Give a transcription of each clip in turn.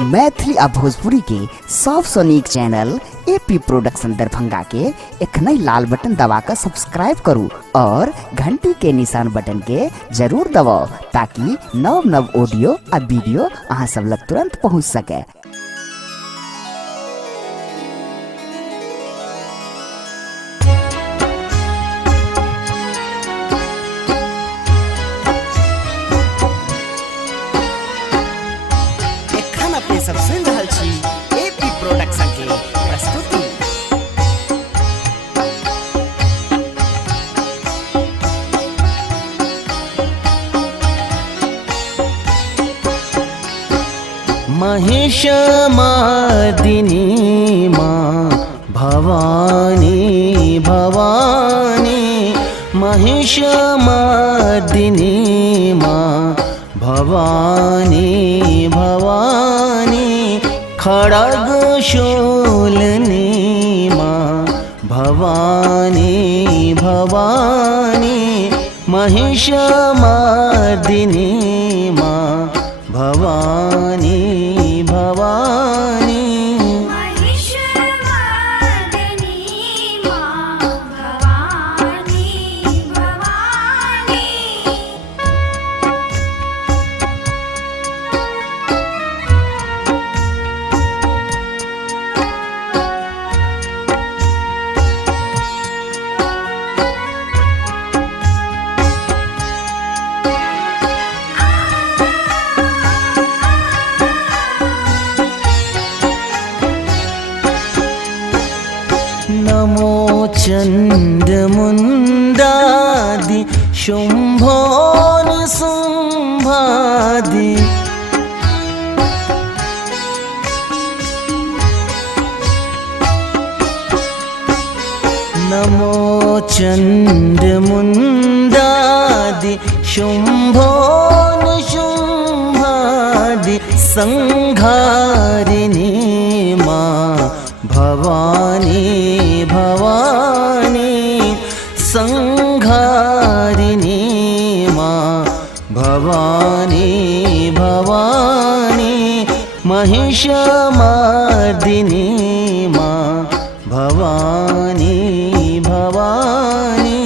मैथिली आ भोजपुरी के सबसे नीक चैनल एपी प्रोडक्शन दरभंगा के एखनई लाल बटन दबाकर सब्सक्राइब करू और घंटी के निशान बटन के जरूर दबाओ ताकि नव नव ऑडियो आ वीडियो अहाँ सब लग तुरंत पहुंच सके। सब सुन रहल छी एपी प्रोडक्शन के प्रस्तुति। महिषमर्दिनी माँ भवानी भवानी, महिषमर्दिनी माँ भवानी भवानी, खड्ग शूलिनी माँ भवानी भवानी, महिषमर्दिनी माँ भवानी भवानी। नमो चण्डमुण्डादि शुम्भो निशुम्भादि, नमो चण्डमुण्डादि शुम्भो निशुम्भादि, संहारिणी माँ भवानी भवानी, संहारिणी माँ भवानी भवानी, महिषमर्दिनी माँ भवानी भवानी।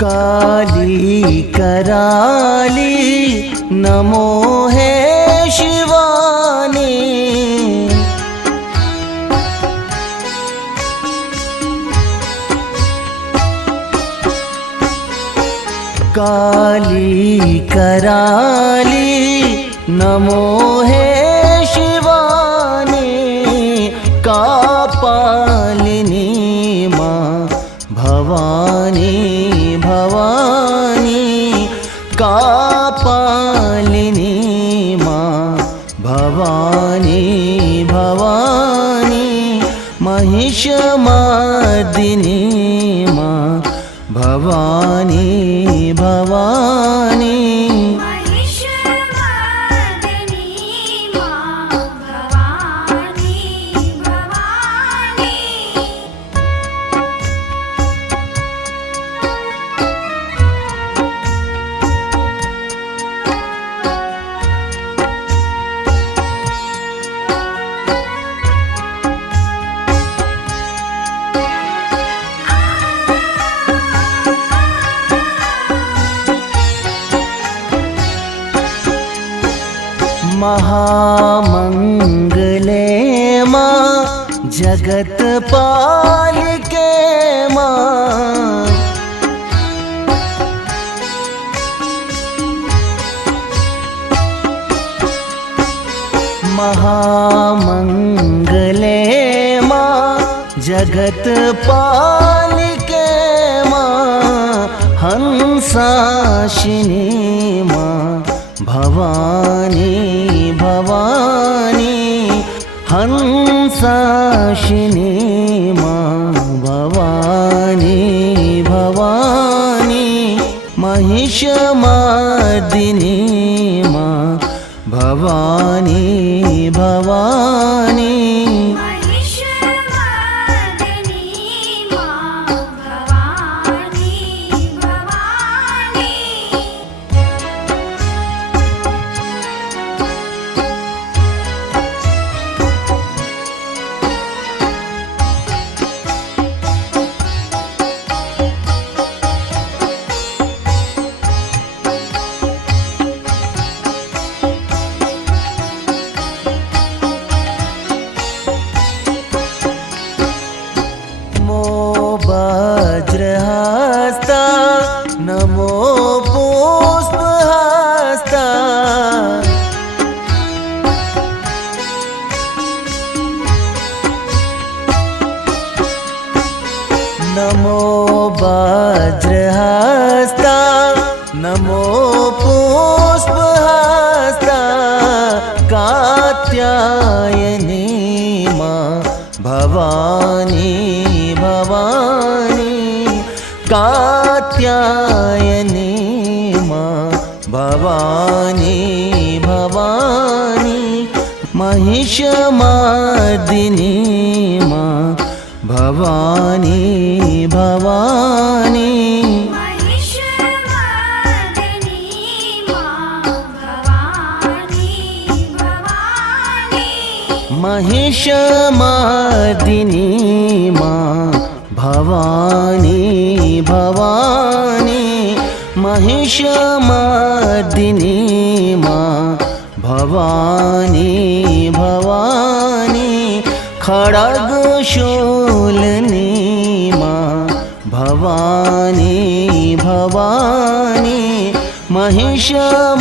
काली कराली नमो हे शिवानी, काली कराली नमो हे शिवानी, कापालिनी माँ भवानी भवानी, कापालिनी माँ भवानी भवानी, महिषमर्दिनी माँ भवानी भवानी। महामंगले माँ जगत पालिके माँ, महामंगले माँ जगत पालिके माँ, हंसाशिनी माँ भवानी भवानी हंसाशिनी माँ भवानी भवानी महिषमर्दिनी माँ भवानी भवानी वज्रहस्ता नमो पुष्पहस्ता नमो वज्रहस्ता नमो पुष्पहस्ता कात्यायनी माँ भवानी भवानी कात्यायनी माँ भवानी भवानी महिषमर्दिनी माँ भवानी भवानी महिषमर्दिनी माँ भवानी भवानी महिषमर्दिनी माँ भवानी भवानी खड्गशूलिनी माँ भवानी भवानी महिषमर्दिनी